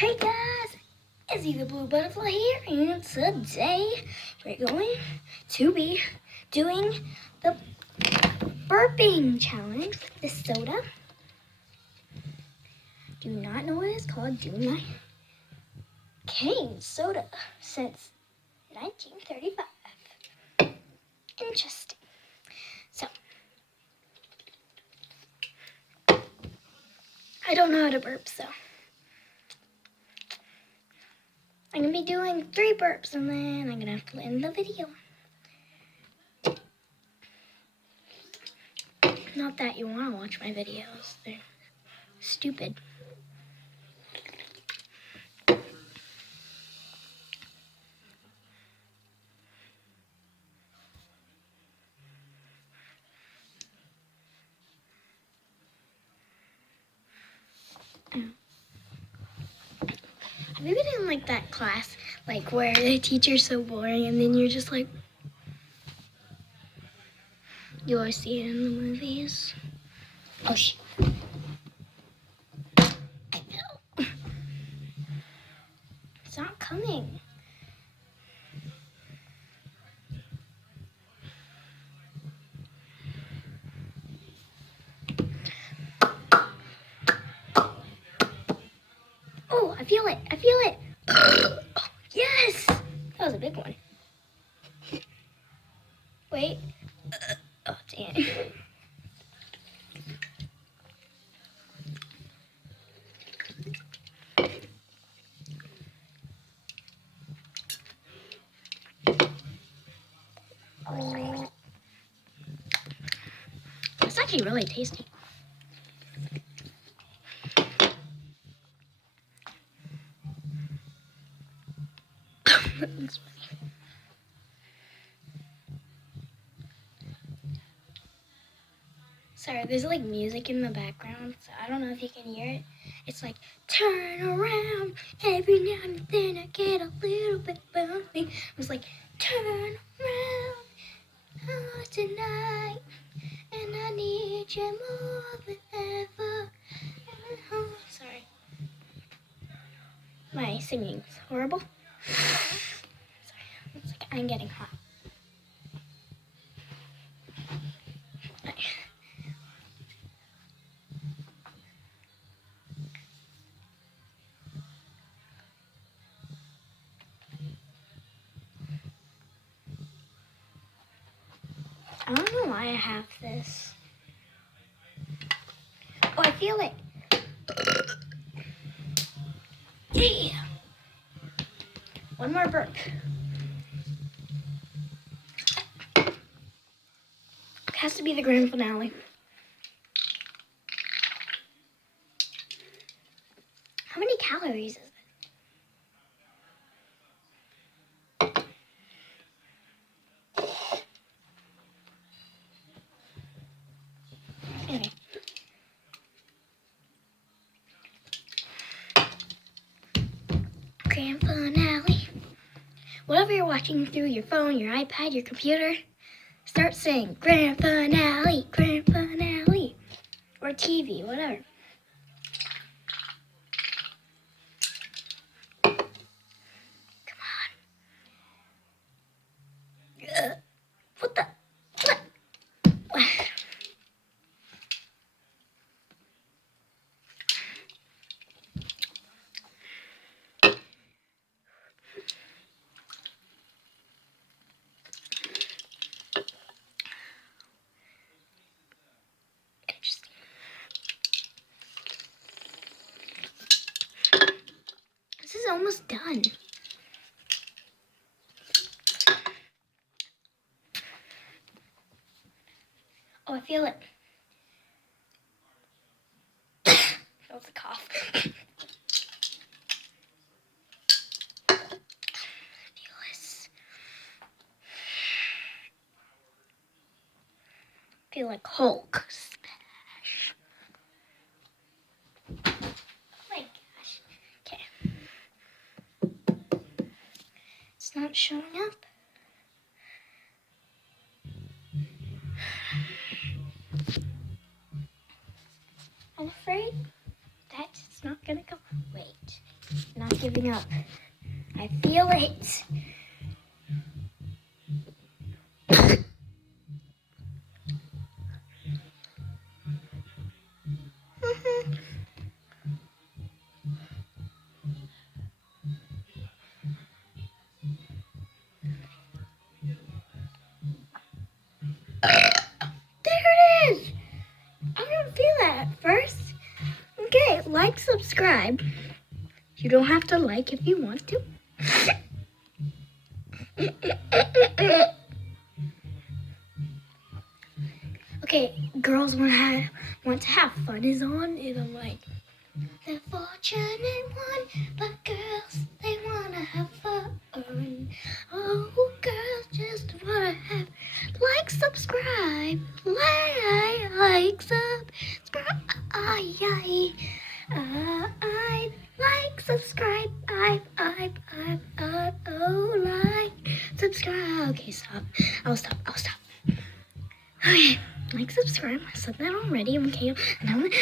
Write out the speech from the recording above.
Hey guys, Izzy the Blue Butterfly here, and today we're going to be doing the burping challenge with this soda. Do not know what it's called, do not. Cane soda since 1935. Interesting. So, I don't know how to burp, so I'm going to be doing 3 burps, and then I'm going to have to end the video. Not that you want to watch my videos. They're stupid. Have you been in like that class, like where the teacher's so boring and then you're just like, you always see it in the movies? Oh shoot. I fell. It's not coming. Oh, I feel it. I feel it. Oh, yes. That was a big one. Wait. Oh, dang it. It's actually really tasty. That looks funny. Sorry, there's like music in the background, so I don't know if you can hear it. It's like, turn around, every now and then I get a little bit bumpy. It was like, turn around, oh, tonight, and I need you more than ever. Oh, sorry. My singing's horrible. Sorry, it's like I'm getting hot. I don't know why I have this. Oh, I feel it. Yeah. One more burp. It has to be the grand finale. How many calories is it? Anyway. Grand finale. Whatever you're watching through your phone, your iPad, your computer, start saying grand finale, or TV, whatever. Come on. What the? What? Interesting. This is almost done. Oh, I feel it. That was a cough. Feel like Hulk smash. Oh my gosh. Okay. It's not showing up. I'm afraid that it's not gonna go. Wait. not giving up. I feel it. There it is. I didn't feel that at first. Okay, like, subscribe. You don't have to like if you want to. Okay, girls want to have fun is on, and I'm like, the fortunate one, but girls, they wanna have fun. Oh, girls just wanna have subscribe, subscribe. Subscribe. Subscribe. Okay, stop. I'll stop. Okay, subscribe. I said that already. Okay, and